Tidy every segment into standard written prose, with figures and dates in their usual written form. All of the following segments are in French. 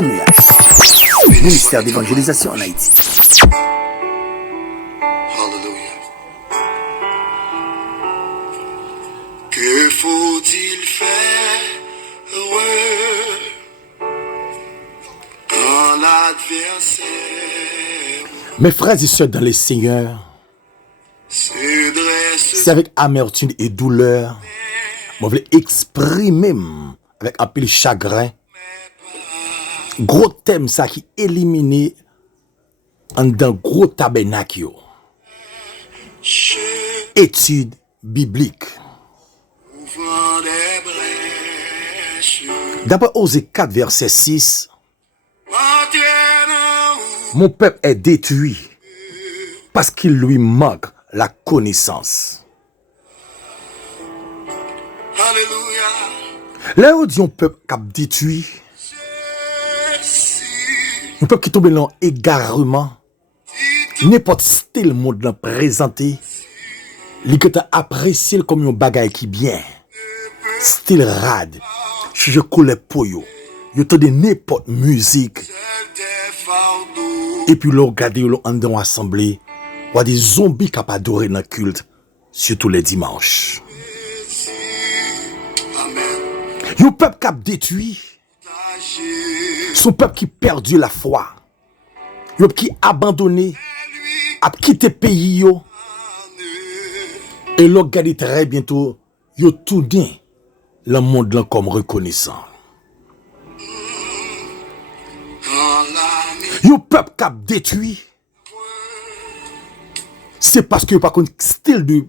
MEH, ministère d'évangélisation en Haïti. Alléluia. Que faut-il faire quand l'adversaire Mes frères et sœurs dans les Seigneurs, se dresse c'est avec amertume et douleur, je voulais exprimer avec un peu de chagrin, gros thème ça qui éliminé en d'un gros tabernacle. Étude biblique. ouvrant des brèches, D'après Osée 4, verset 6, entraînant mon peuple est détruit parce qu'il lui manque la connaissance. Alléluia. Là où dit un peuple qui a détruit, Ceci, un peuple qui tombe dans l'égarement, n'importe style monde l'a présenté, li que t'as apprécié comme un bagay qui bien, style rad, je coule pour yo, yo te de n'importe musique, tes fardeaux, et puis l'on regarde yo en dans assemblée, ou des zombies qui adoré dans le culte, surtout les dimanches. Amen. Yo peuple qui a détruit, Tâchez, son peuple qui perdu la foi, yo peuple qui abandonné, a quitté pays yo, et l'on regarde très bientôt, yo tout bien, le monde là comme reconnaissant. quand la Yo peuple qui a détruit, c'est parce que par contre style de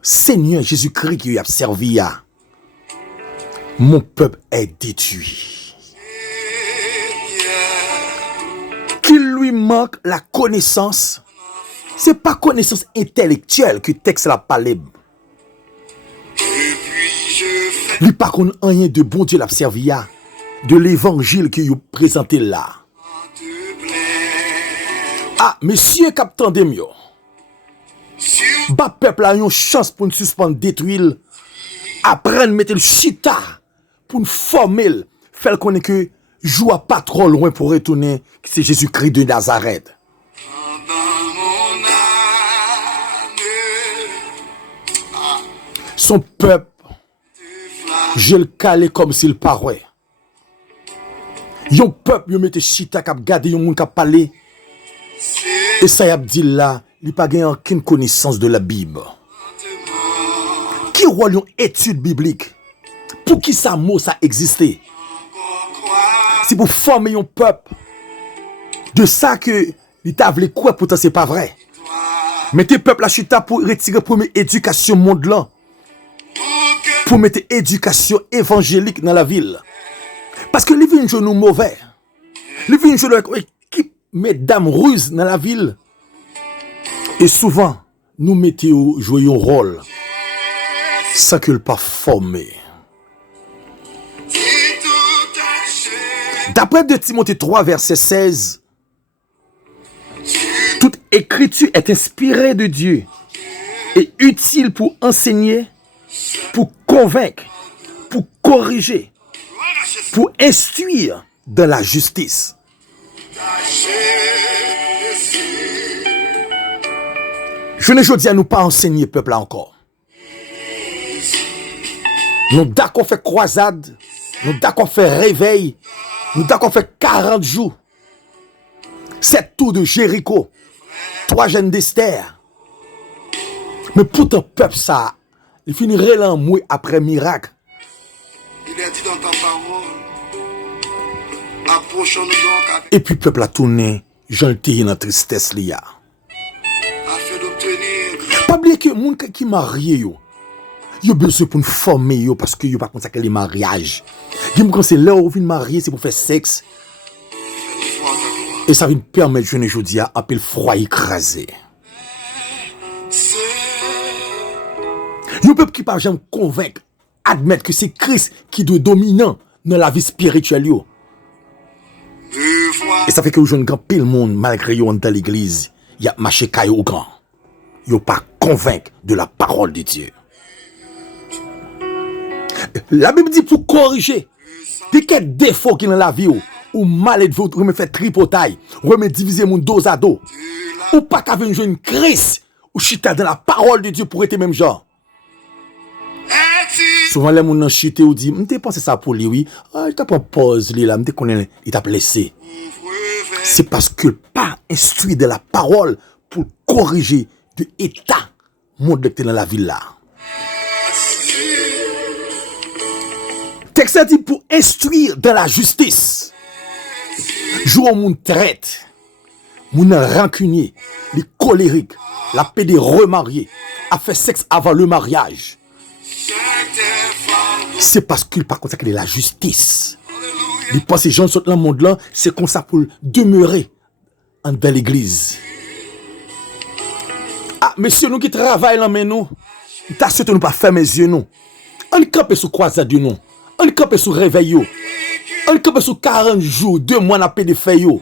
Seigneur Jésus-Christ qui a servi à mon peuple est détruit. Qu'il lui manque la connaissance, c'est pas connaissance intellectuelle que texte la parlé. puis je fais Lui par contre rien de bon Dieu l'a servi à de l'évangile que vous présentez là. te plaire. Ah, monsieur capitaine de mieux. Sur Ba peuple a une chance pour nous suspendre détruire, apprendre mettre le chita pour nous former, faire connaître que joue pas trop loin pour retourner que c'est Jésus-Christ de Nazareth. dans mon âme, Son peuple, je le calais comme s'il parlait. Yon peuple, yon mette chita kap gade yon moun kap parler. Et ça y a dit là, il pas gagné aucune connaissance de la Bible. Qui rôle une étude biblique? Pour qui ça mot ça existait? C'est pour former un peuple. De ça que l'État voulait quoi pourtant c'est pas vrai. Mettez peuple à chita pour retirer première éducation monde là. Pour mettre éducation évangélique dans la ville. Parce que les vignes nous mauvais. Les vignes avec équipe mesdames ruses dans la ville. Et souvent, nous mettons jouer un rôle sans que le pas formé. si tout tâché, D'après 2 Timothée 3, verset 16, toute écriture est inspirée de Dieu et utile pour enseigner, pour convaincre, pour corriger, pour instruire dans la justice. Je ne dis à nous pas enseigner peuple là encore. Nous d'accord fait croisade, nous d'accord fait réveil, nous d'accord fait 40 jours. 7 tours de Jéricho, 3 jeunes d'Esther. Mais pourtant peuple ça, il finirait là en après miracle. il est dit dans ta parole, approchons-nous donc avec, Et puis peuple a tourné, gentil dans tristesse liya. afin d'obtenir Pas oublier que moun qui marié yo besoin pour nous former yo parce que yo pas consacrer les mariages. Gen moun quand c'est là où vient marier c'est pour faire sexe une foi de gloire. et ça vient permettre jeune aujourd'hui à appeler froid écrasé. C'est Yo peuple qui pas jamais convaincre, admettre que c'est Christ qui doit dominant dans la vie spirituelle yo. deux fois Et ça fait que jeune grand pile monde malgré yo dans l'église, y a marché caillou au grand. Yo pas convaincre de la parole de Dieu. La Bible dit pour corriger. Dès qu'il y a des défauts qui dans la vie, ou mal de vous, remet fait tripotaille, remet diviser mon dos à dos. Ou pas qu'à venir jouer une crise, ou chita dans la parole de Dieu pour être même genre. Souvent les gens chite ou dit, m'te pensé ça pour lui, oui. Ah, il t'a pas pause lui là, m'te connaît, il t'a blessé. C'est parce que pas instruit de la parole pour corriger de état monde que dans la ville là. Texte dit pour instruire dans la justice. Jour où moun traite, moun rancunier, les colériques, la paix des remariés, a fait sexe avant le mariage. C'est parce qu'il pas consacré de la justice. Il pense que les gens sont dans le monde là, c'est comme ça pour demeurer dans l'église. Ah, messieurs, nous qui travaillons là, mais nous, t'as surtout nous pas fermer les yeux, nous. On campe sous croisade, nous. On campe sous réveil, on campe sous 40 jours, 2 mois, on a payé des feuilles.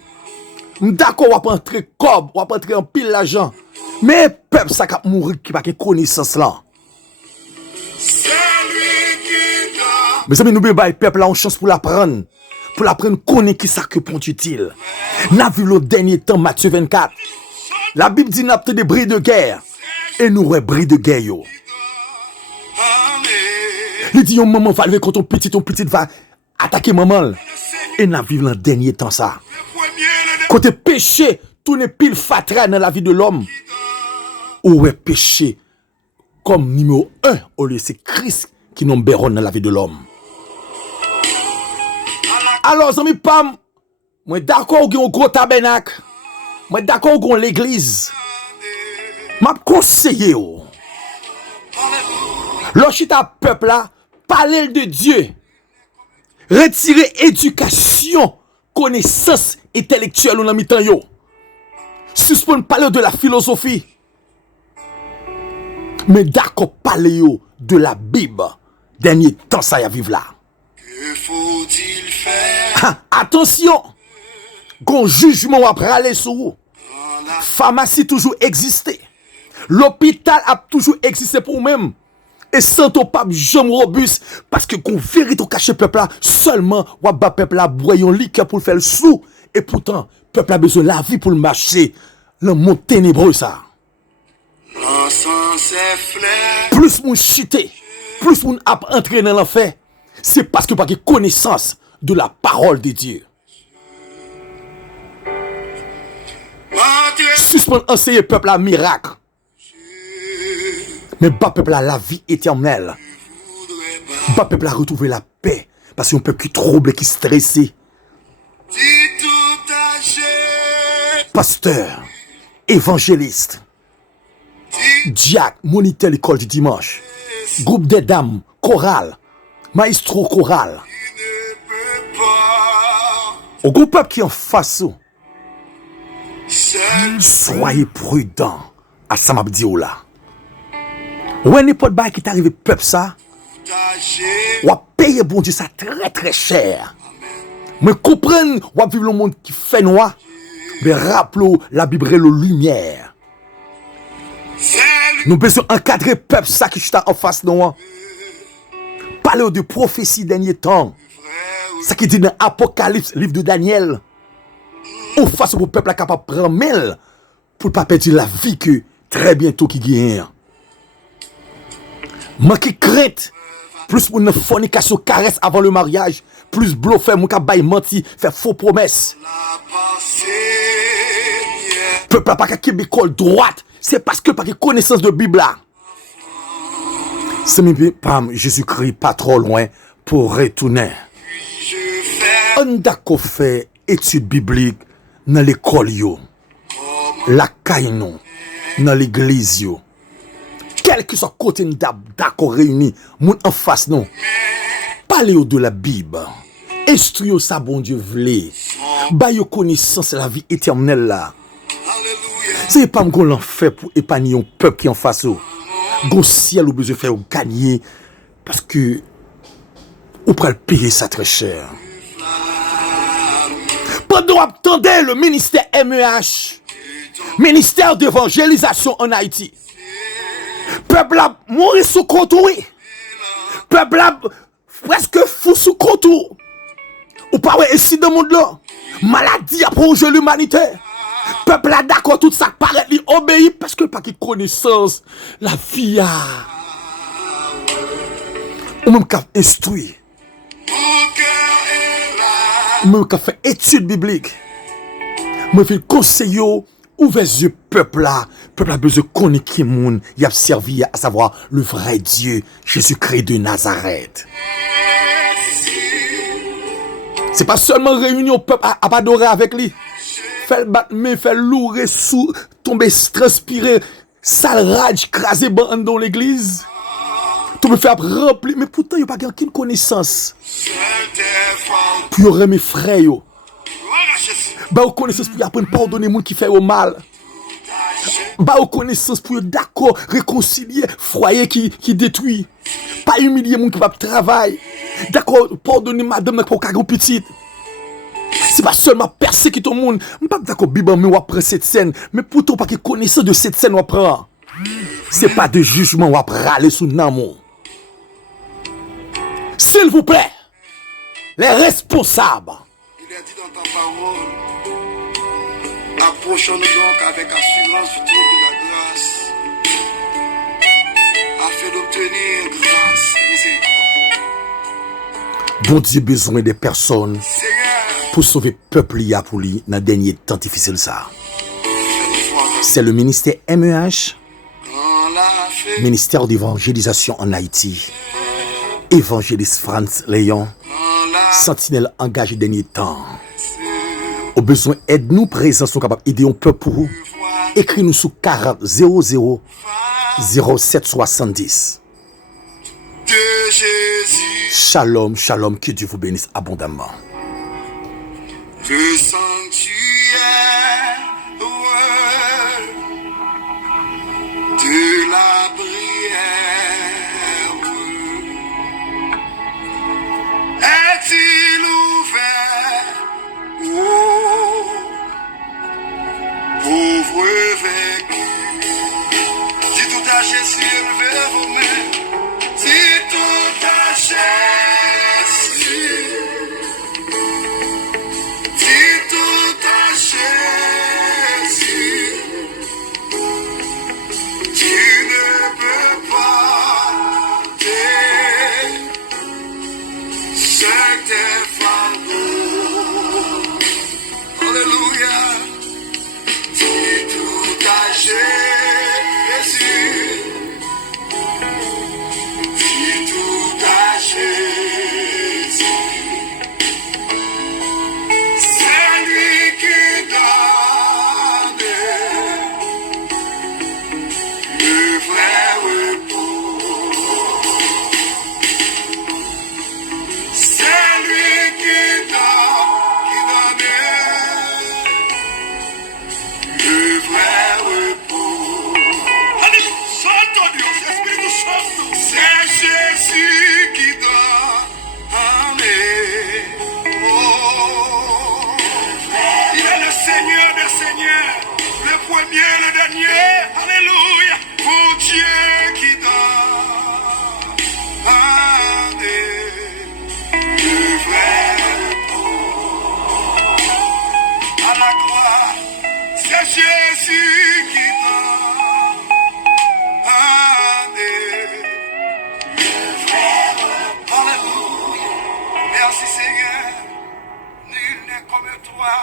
D'accord, on va pas entrer cob, on va pas entrer en pile l'argent. Mais peuple, ça va mourir qui n'a pas connaissance là. Mais amis, n'oubliez pas, le peuple a une chance pour l'apprendre. Pour l'apprendre, connaître qui ça que point utile. N'a vu le dernier temps, Matthieu 24. La Bible dit n'a pas des bris de guerre. Et nous avons bris de guerre. Yo. Il dit, maman va lever quand ton petit va attaquer maman. Et n'a vu le dernier temps ça. Côté péché, tout n'est pile fatra dans la vie de l'homme. Ou est péché comme numéro 1 au lieu c'est Christ qui nous béronne dans la vie de l'homme. Alors, amis Pam, moi d'accord qu'on a un gros tabernacle. Moi d'accord qu'on a l'église. M'a conseillé. Lorsqu'ita peuple là, parler de Dieu. Retirer éducation, connaissance intellectuelle ou dans mi-temps yo. Suspendre parler de la philosophie. Mais d'accord parler yo de la Bible. Dernier temps ça y a vivre là. Que faut-il faire? Attention, gon jugement va praler sur vous. Pharmacie toujours existé. L'hôpital a toujours existé pour vous-même. Et sans ton pape jamais robuste. Parce que qu'on vérité caché peuple là, seulement ou bas peuple là boyon liqueur pour faire le sou. Et pourtant, peuple a besoin de la vie pour le marcher. Le monde ténébreux ça. L'encens est flair. Plus moun chité, plus moun a entré dans l'enfer. C'est parce que pas de connaissance de la parole de Dieu. Suspend enseigner peuple à miracle. Mais bas peuple à la vie éternelle. Bas peuple à retrouver la paix. Parce qu'on peuple qui trouble, qui stressé. Pasteur, évangéliste, diacre, moniteur l'école du dimanche, groupe des dames, chorale, maestro chorale. Au groupe peuple qui en face, soyez prudent à ça m'a dit là. Ou n'importe quoi qui t'arrive peuple ça, ou à payer bon Dieu ça très très cher. Mais comprendre, ou à vivre le monde qui fait noir, mais rappelons la Bible est la lumière. Nous besoin encadrer peuple ça qui est en face de nous. Parler de prophétie dernier temps. Ça qui dit dans Apocalypse, livre de Daniel. Ou face au peuple capable de prendre mêle pour ne pas perdre la vie que très bientôt qui gagne. Manque crainte. Plus pour une fornication caresse avant le mariage. Plus bluffer, mon cabay menti, faire faux promesses. Peuple pas qu'à école droite. C'est parce que pas de connaissance de Bible là. C'est même pas Jésus-Christ pas trop loin pour retourner. On d'accord fait étude biblique dans l'école yo. La caille non, dans l'église yo. Quel que soit côté d'accord réuni, moun en face non. Parlez de la Bible. Instruyo ça bon Dieu vle. Ba yo connaissance la vie éternelle là. C'est pas m'gon l'en fait pour épargner un peuple qui en face ou. Gon ciel ou besoin faire gagner parce que ou pral payer ça très cher. Pendant attendez le ministère MEH, ministère d'évangélisation en Haïti. Peuple a mourir sous contour. Peuple a presque fou sous contour. Ou pas ouais, ici dans le monde là. Maladie a prolongé l'humanité. Peuple là d'accord, tout ça paraît, il obéit parce que pas qu'il connaissance. La vie a. Ou même qu'à instruire. Mon cœur est là. Ou même qu'à faire étude biblique. Moi, je conseille ouvrez les yeux peuple là. Peuple a besoin de connaître qui moun. Il a servi à savoir le vrai Dieu, Jésus-Christ de Nazareth. C'est pas seulement réunion peuple à adorer avec lui. Fait le battre, fait louer sous, tomber, transpirer, sale rage, craser dans l'église. Tout me fait remplir. Mais pourtant, il n'y a pas aucune connaissance. Puis il y aurait mes frères. Bah, aux connaissances pour apprendre à pardonner les gens qui font au mal. Bah, aux connaissances pour d'accord, réconcilier, foyer qui détruit. Pas humilier les gens qui ne travaillent. D'accord, pardonner madame pour qu'elle petite. C'est pas seulement persécuter tout le monde. Je ne suis pas d'accord, Bible, mais on prend cette scène. Mais pourtant, pas que connaissance de cette scène, on prend. C'est pas de jugement, on va râler sous l'amour. S'il vous plaît, les responsables. Il a dit dans ta parole, approchons-nous donc avec assurance du trône de la grâce, afin d'obtenir grâce et miséricorde. Bon Dieu besoin des personnes Seigneur, pour sauver le peuple pour lui dans le dernier temps difficile ça. fais-nous voir C'est le ministère MEH, dans la fée, ministère d'évangélisation en Haïti. Évangéliste Franz Léon, dans la sentinelle engagé dernier temps. Au besoin, aide-nous, présents sont capables d'aider un peuple pour vous. Écris-nous sous 40 00 0770. de Jésus, Shalom, shalom, que Dieu vous bénisse abondamment. le sanctuaire de la prière. Est-il ouvert aux pauvres vaincus? Si tout à Jésus, levez vos mains. Si tout à Jésus, si tout à Jésus, tu ne peux pas c'est tes fardeaux. Alléluia. Si tout à Jésus, si tout à Jésus, c'est lui qui donne le vrai repos. C'est lui qui donne le vrai repos. Allez, chante Dieu, Esprit de chante. C'est Jésus qui donne. Oh, il est le Seigneur des Seigneurs, le premier, le dernier. Alléluia, pour Dieu qui donne. Le vrai repos à la croix, c'est Jésus qui donne le vrai repos. Alléluia, merci Seigneur, nul n'est comme toi.